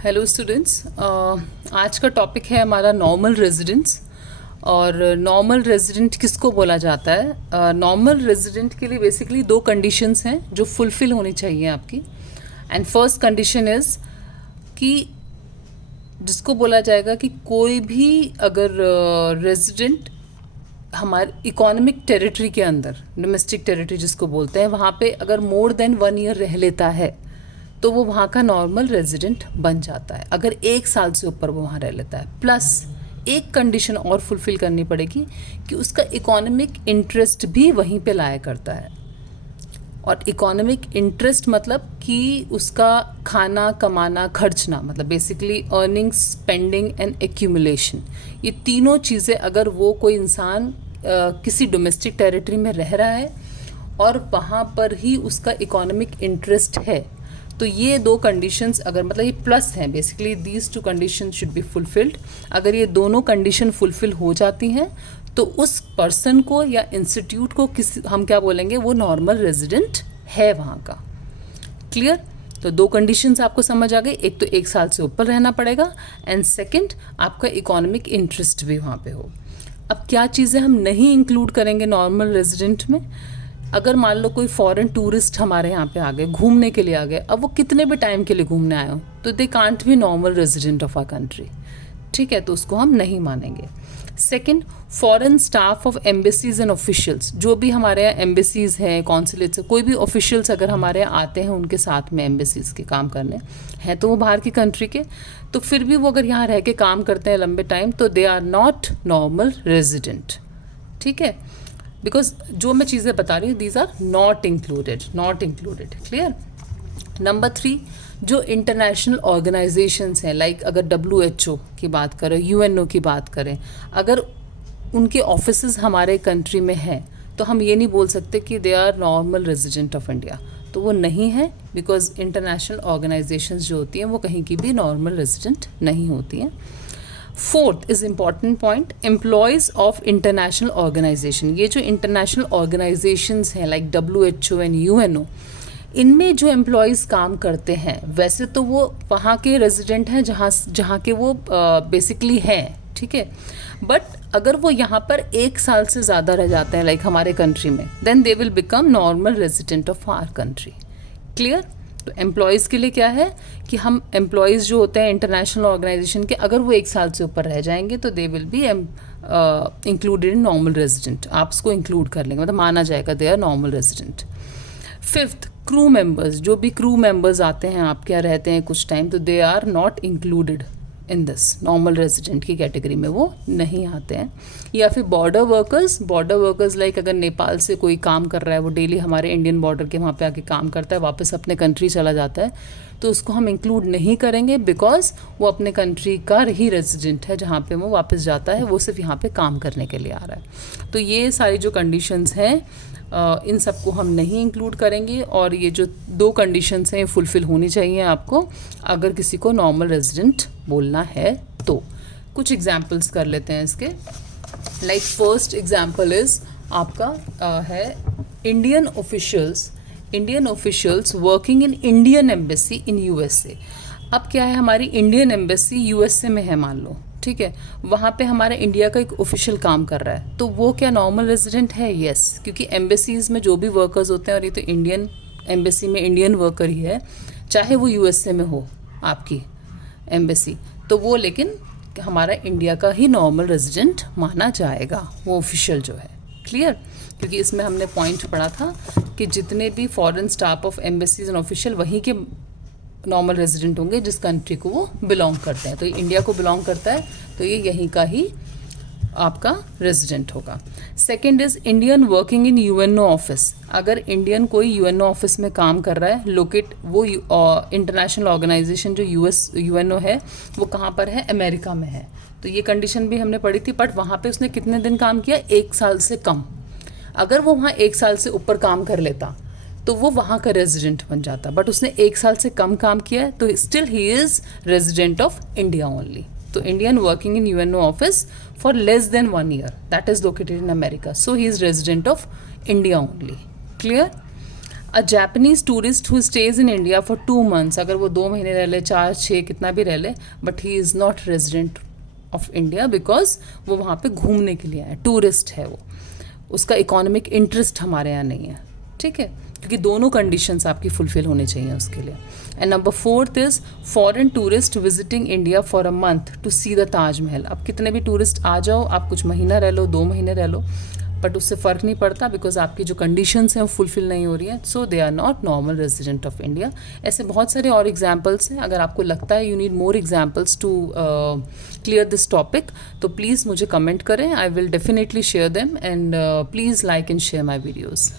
Hello students, आज का topic है हमारा नॉर्मल रेजिडेंट्स। और नॉर्मल रेजिडेंट किसको बोला जाता है? नॉर्मल रेजिडेंट के लिए बेसिकली दो कंडीशंस हैं जो फुलफिल होनी चाहिए आपकी। एंड फर्स्ट कंडीशन इज़ कि जिसको बोला जाएगा कि कोई भी अगर रेजिडेंट हमारे इकोनॉमिक टेरिटरी के अंदर, डोमेस्टिक टेरिटरी जिसको बोलते हैं, वहाँ पे अगर मोर देन 1 ईयर रह लेता है तो वो वहाँ का नॉर्मल रेजिडेंट बन जाता है, अगर 1 साल से ऊपर वो वहाँ रह लेता है। प्लस एक कंडीशन और फुलफिल करनी पड़ेगी कि उसका इकोनॉमिक इंटरेस्ट भी वहीं पे लाया करता है। और इकोनॉमिक इंटरेस्ट मतलब कि उसका खाना, कमाना, खर्चना, मतलब basically earning, spending and accumulation, ये तीनों चीज़ें अगर वो कोई इंसान किसी डोमेस्टिक टेरिटरी में रह रहा है और वहाँ पर ही उसका इकोनॉमिक इंटरेस्ट है, तो ये दो कंडीशंस अगर, मतलब ये प्लस हैं, basically these two condition should be fulfilled. अगर ये दोनों कंडीशन फुलफिल हो जाती हैं तो उस पर्सन को या इंस्टीट्यूट को हम क्या बोलेंगे, वो नॉर्मल रेजिडेंट है वहाँ का। क्लियर? तो दो कंडीशंस आपको समझ आ गई। एक तो 1 साल से ऊपर रहना पड़ेगा, एंड सेकंड आपका इकोनॉमिक इंटरेस्ट भी वहाँ पे हो। अब क्या चीज़ें हम नहीं इंक्लूड करेंगे नॉर्मल रेजिडेंट में? अगर मान लो कोई फॉरेन टूरिस्ट हमारे यहाँ पे आ गए, घूमने के लिए आ गए, अब वो कितने भी टाइम के लिए घूमने आए हो, तो they can't be normal resident of our country. ठीक है, तो उसको हम नहीं मानेंगे। Second, foreign staff of embassies and officials, जो भी हमारे यहाँ एम्बेसीज हैं, कॉन्सुलेट्स हैं, कोई भी ऑफिशियल्स अगर हमारे यहाँ आते हैं उनके साथ में एम्बेसीज के काम करने हैं, तो वो बाहर की कंट्री के, तो फिर भी वो अगर यहाँ रह के काम करते हैं लंबे टाइम, तो they are not normal resident. ठीक है, बिकॉज जो मैं चीज़ें बता रही हूँ these are not included. Clear? Number 3, जो इंटरनेशनल ऑर्गेनाइजेशंस हैं, लाइक अगर WHO की बात करें, UNO की बात करें, अगर उनके ऑफिसेज हमारे कंट्री में हैं तो हम ये नहीं बोल सकते कि they are normal resident of India, तो वो नहीं है, बिकॉज इंटरनेशनल ऑर्गेनाइजेशंस जो होती हैं वो कहीं की भी नॉर्मल रेजिडेंट नहीं होती हैं। Fourth is important point, employees of international organization. ये जो इंटरनेशनल ऑर्गेनाइजेशंस हैं लाइक WHO एंड UNO, इनमें जो एम्प्लॉयज़ काम करते हैं वैसे तो वो वहाँ के रेजिडेंट हैं जहाँ के वो बेसिकली हैं। ठीक है, बट अगर वो यहाँ पर 1 साल से ज़्यादा रह जाते हैं लाइक हमारे कंट्री में, then they will become normal resident of our country. Clear? तो एम्प्लॉयज़ के लिए क्या है कि हम एम्प्लॉयज़ जो होते हैं इंटरनेशनल ऑर्गेनाइजेशन के, अगर वो 1 साल से ऊपर रह जाएंगे तो they will be included in normal resident. आप उसको इंक्लूड कर लेंगे, मतलब माना जाएगा they are normal resident. Fifth, crew members, जो भी क्रू मेंबर्स आते हैं आपके यहाँ रहते हैं कुछ टाइम, तो they are not included in this, normal resident की कैटेगरी में वो नहीं आते हैं। या फिर बॉर्डर वर्कर्स लाइक अगर नेपाल से कोई काम कर रहा है, वो डेली हमारे इंडियन बॉर्डर के वहाँ पे आके काम करता है, वापस अपने कंट्री चला जाता है, तो उसको हम इंक्लूड नहीं करेंगे, बिकॉज वो अपने कंट्री का ही रेजिडेंट है, जहाँ पे वो वापस जाता है, वो सिर्फ यहाँ पे काम करने के लिए आ रहा है। तो ये सारी जो कंडीशंस हैं इन सबको हम नहीं इंक्लूड करेंगे, और ये जो 2 कंडीशंस हैं फुलफ़िल होनी चाहिए आपको अगर किसी को नॉर्मल रेजिडेंट बोलना है तो। कुछ एग्जांपल्स कर लेते हैं इसके। लाइक फर्स्ट एग्जांपल इज़ आपका है Indian officials working in Indian embassy in USA। अब क्या है, हमारी इंडियन एम्बेसी USA में है मान लो, ठीक है, वहाँ पे हमारा इंडिया का एक ऑफिशियल काम कर रहा है, तो वो क्या नॉर्मल रेजिडेंट है? यस, क्योंकि एम्बेसीज़ में जो भी वर्कर्स होते हैं, और ये तो इंडियन एम्बेसी में इंडियन वर्कर ही है, चाहे वो USA में हो आपकी एम्बेसी, तो वो लेकिन हमारा इंडिया का ही नॉर्मल रेजिडेंट माना जाएगा, वो ऑफिशियल जो है। क्लियर? क्योंकि इसमें हमने पॉइंट पढ़ा था कि जितने भी foreign staff of embassies and official वहीं के नॉर्मल रेजिडेंट होंगे जिस कंट्री को वो बिलोंग करते हैं। तो ये इंडिया को बिलोंग करता है तो ये यहीं का ही आपका रेजिडेंट होगा। Second is Indian working in UNO office. अगर इंडियन कोई UNO ऑफिस में काम कर रहा है, लोकेट वो इंटरनेशनल ऑर्गेनाइजेशन जो UNO है वो कहाँ पर है? अमेरिका में है, तो ये कंडीशन भी हमने पढ़ी थी। बट वहाँ पे उसने कितने दिन काम किया? 1 साल से कम। अगर वो वहाँ 1 साल से ऊपर काम कर लेता तो वो वहाँ का रेजिडेंट बन जाता, बट उसने 1 साल से कम काम किया है तो still he is resident of India only. तो Indian working in UNO office for less than 1 year that is located in America, so he is resident of India only. Clear? A Japanese tourist who stays in India for 2 months, अगर वो 2 महीने रह ले, 4, 6, कितना भी रह ले, but he is not resident of India because वो वहाँ पे घूमने के लिए है, टूरिस्ट है वो, उसका इकोनॉमिक इंटरेस्ट हमारे यहाँ नहीं है, ठीक है, क्योंकि दोनों कंडीशंस आपकी फुलफिल होनी चाहिए उसके लिए. And number 4th is foreign tourist visiting India for a month to see the Taj Mahal. अब कितने भी टूरिस्ट आ जाओ, आप कुछ महीना रह लो, 2 महीने रह लो, बट उससे फ़र्क नहीं पड़ता बिकॉज आपकी जो कंडीशंस हैं वो फुलफिल नहीं हो रही हैं, so they are not normal resident of India. ऐसे बहुत सारे और एग्जाम्पल्स हैं. अगर आपको लगता है you need more examples to clear this topic, तो प्लीज़ मुझे कमेंट करें. I will definitely share them, and please like and share my videos.